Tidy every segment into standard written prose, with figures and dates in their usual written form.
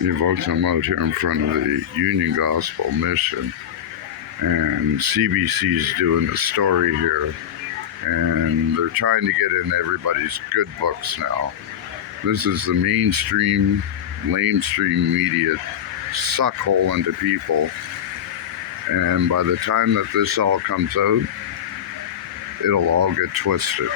You folks, I'm out here in front of the Union Gospel Mission, and CBC's doing a story here, and they're trying to get in everybody's good books now. This is the mainstream, lamestream media suckhole into people, and by the time that this all comes out, it'll all get twisted.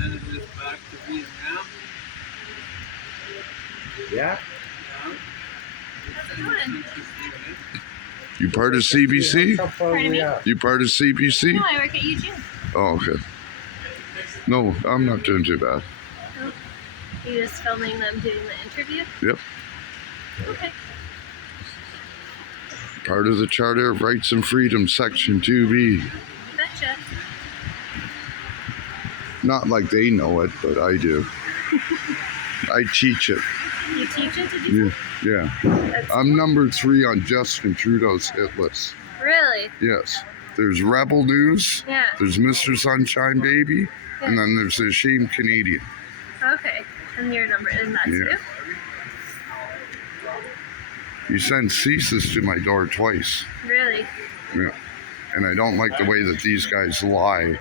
Senators back to Vietnam. Yeah. You part of CBC? Pardon me? You part of CBC? No, I work at Eugene. Oh, okay. No, I'm not doing too bad. Oh. You just filming them doing the interview? Yep. Okay. Part of the Charter of Rights and Freedoms, Section 2B. Betcha. Not like they know it, but I do. I teach it. You teach it to do Yeah. That's I'm number 3 on Justin Trudeau's hit list. Really? Yes. There's Rebel News, Yeah. there's Mr. Sunshine Baby, and then there's the Shame Canadian. Okay. And your number is that Yeah. too? You send ceases to my door twice. Really? Yeah. And I don't like the way that these guys lie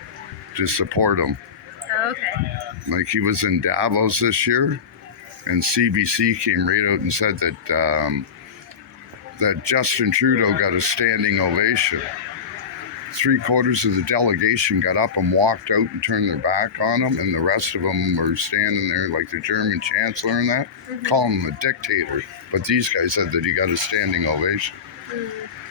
to support them. Okay. Like he was in Davos this year, and CBC came right out and said that that Justin Trudeau got a standing ovation. 3/4 of the delegation got up and walked out and turned their back on him, and the rest of them were standing there like the German chancellor and that, calling him a dictator. But these guys said that he got a standing ovation.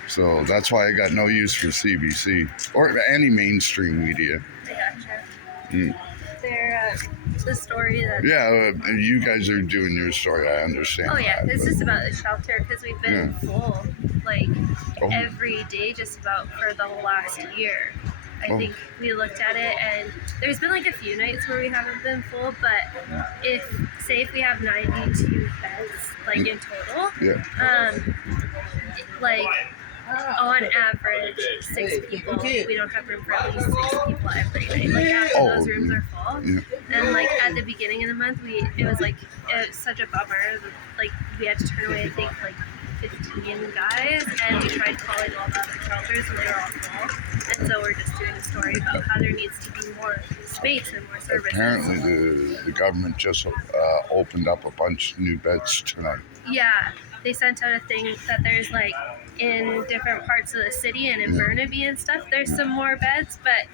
So that's why I got no use for CBC or any mainstream media. I gotcha. Mm. They're the story that. Yeah, you guys are doing your story. I understand. Oh yeah, that, it's but- just about the shelter because we've been full like every day just about for the whole last year. I think we looked at it and there's been like a few nights where we haven't been full, but if we have 92 beds like in total, like on average 6 people, we don't have room for at least 6 people every night. Like after those rooms are full, and like at the beginning of the month, it was such a bummer. Like we had to turn away I think like 15 guys, and we tried calling all the other shelters and they were all full. And so we're just doing a story about how there needs to be more space and more services. Apparently the government just opened up a bunch of new beds tonight. Yeah, they sent out a thing that there's like in different parts of the city and in Burnaby and stuff, there's some more beds, but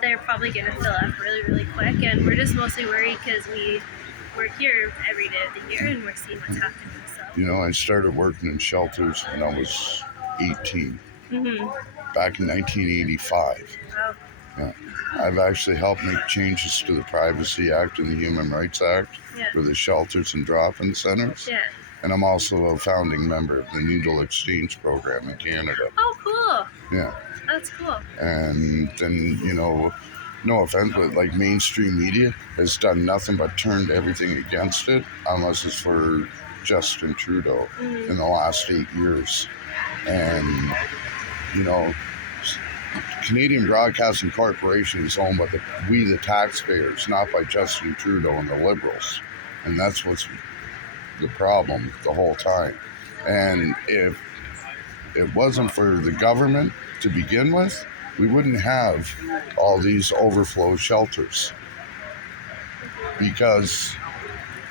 they're probably going to fill up really, really quick. And we're just mostly worried because we're here every day of the year and we're seeing what's happening. So You know, I started working in shelters when I was 18, back in 1985. Wow. Yeah. I've actually helped make changes to the Privacy Act and the Human Rights Act Yeah. for the shelters and drop-in centers. Yeah. And I'm also a founding member of the Needle Exchange Program in Canada. Oh, cool. Yeah. That's cool. And then, you know, no offense, but like mainstream media has done nothing but turned everything against it, unless it's for Justin Trudeau in the last 8 years. And, you know, Canadian Broadcasting Corporation is owned by we the taxpayers, not by Justin Trudeau and the Liberals. And that's what's the problem the whole time. And if it wasn't for the government to begin with, we wouldn't have all these overflow shelters. Because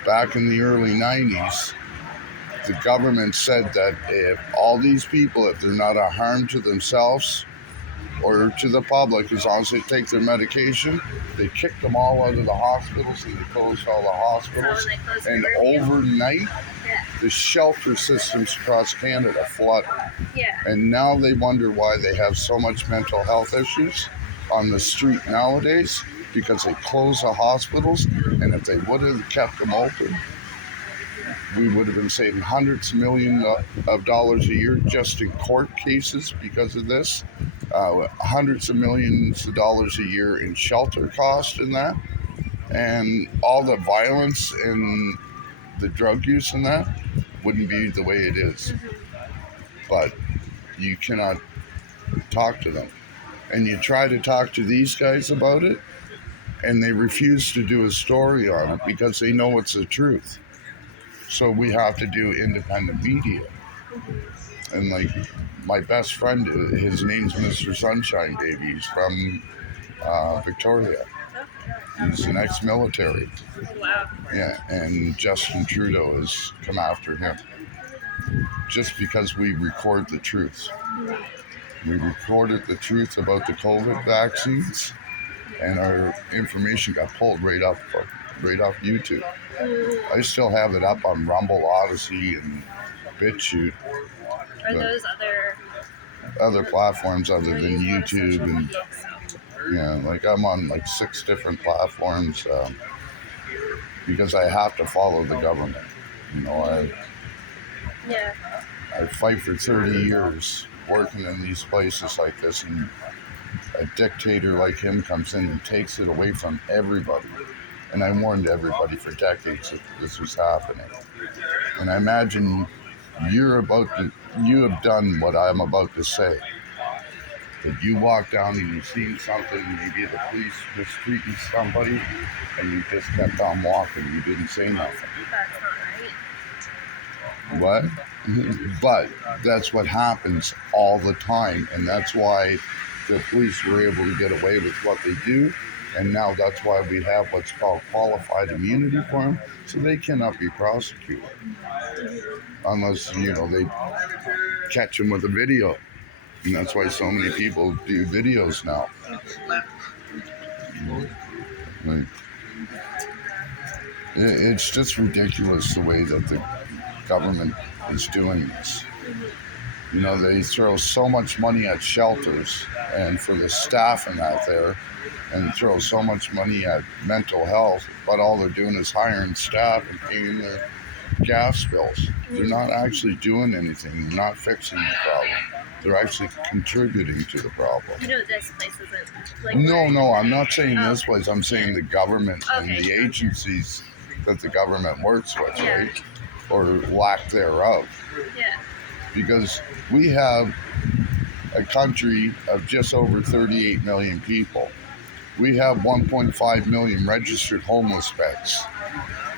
back in the early 90s, the government said that if all these people, if they're not a harm to themselves or to the public, as long as they take their medication, they kicked them all out of the hospitals and they closed all the hospitals. And overnight, the shelter systems across Canada flooded. Yeah. And now they wonder why they have so much mental health issues on the street nowadays, because they closed the hospitals. And if they would have kept them open, we would have been saving hundreds of millions of dollars a year just in court cases because of this. Hundreds of millions of dollars a year in shelter cost in that. And all the violence and the drug use in that wouldn't be the way it is. But you cannot talk to them. And you try to talk to these guys about it, and they refuse to do a story on it because they know it's the truth. So we have to do independent media. And like my best friend, his name's Mr. Sunshine Baby. He's from Victoria. He's an ex-military. Wow. Yeah, and Justin Trudeau has come after him just because we record the truth. We recorded the truth about the COVID vaccines, and our information got pulled right off YouTube. I still have it up on Rumble, Odyssey, and BitChute. Are those other platforms other than YouTube? And yeah, like I'm on like 6 different platforms because I have to follow the government. You know, I fight for 30 years working in these places like this, and a dictator like him comes in and takes it away from everybody. And I warned everybody for decades that this was happening. And I imagine you have done what I'm about to say. If you walk down and you've seen something, maybe the police mistreating somebody, and you just kept on walking, you didn't say nothing. That's not What? right. But that's what happens all the time, and that's why the police were able to get away with what they do, and now that's why we have what's called qualified immunity for them, so they cannot be prosecuted unless, you know, they catch them with a video, and that's why so many people do videos now. Like, it's just ridiculous the way that the government is doing this. You know, they throw so much money at shelters and for the staff and that there, and throw so much money at mental health, but all they're doing is hiring staff and paying their gas bills. They're not actually doing anything. They're not fixing the problem. They're actually contributing to the problem. You know, this place isn't like... No, I'm not saying this place. I'm saying the government and the agencies that the government works with, right? Or lack thereof. Yeah. Because we have a country of just over 38 million people. We have 1.5 million registered homeless beds.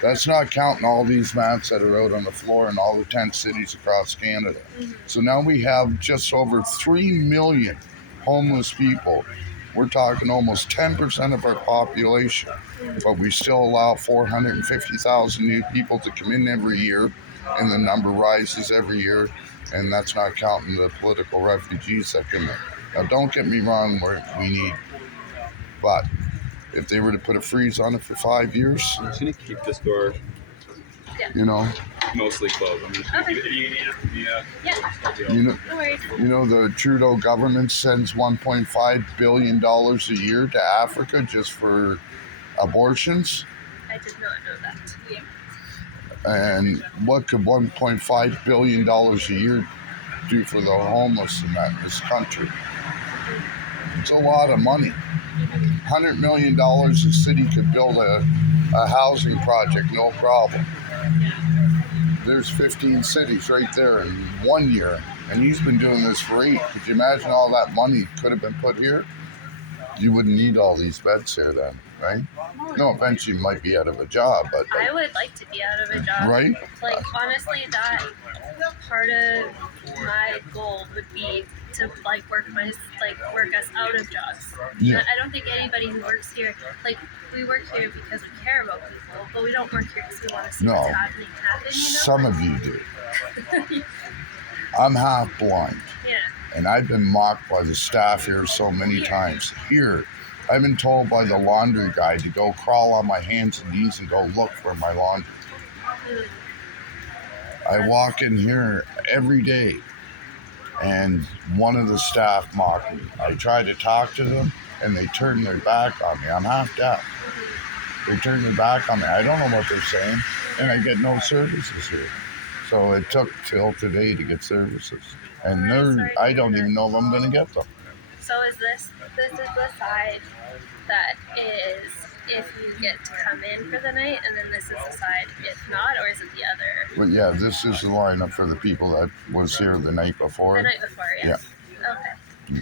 That's not counting all these mats that are out on the floor in all the 10 cities across Canada. So now we have just over 3 million homeless people. We're talking almost 10% of our population, but we still allow 450,000 new people to come in every year, and the number rises every year, and that's not counting the political refugees that come in. Now, don't get me wrong, we need, but if they were to put a freeze on it for 5 years, I'm just gonna keep this door. you know, mostly clothes. I'm just Okay. if you need it from me, Yeah. You know, No worries. you know the Trudeau government sends $1.5 billion a year to Africa just for abortions. I did not know that. Yeah. And what could $1.5 billion a year do for the homeless in this country? It's a lot of money. $100 million a city could build a housing project, no problem. There's 15 cities right there in 1 year, and he's been doing this for 8. Could you imagine all that money could have been put here? You wouldn't need all these beds here then, right? No offense, you might be out of a job, but I would like to be out of a job. right? Like honestly, that part of my goal would be to work us out of jobs. Yeah. I don't think anybody who works here, like we work here because we care about people, but we don't work here because we want to see No. what's happening happen. You know? Some of you do. I'm half blind, Yeah. and I've been mocked by the staff here so many times. Here, I've been told by the laundry guy to go crawl on my hands and knees and go look for my laundry. I walk in here every day, and one of the staff mocked me. I try to talk to them, and they turn their back on me. I'm half deaf. They turn their back on me. I don't know what they're saying, and I get no services here. So it took till today to get services, and I don't even know if I'm going to get them. So is this is the side that is if you get to come in for the night, and then this is the side if not, or is it the other? But yeah, this is the lineup for the people that was here the night before. The night before, yeah. Yeah. Okay.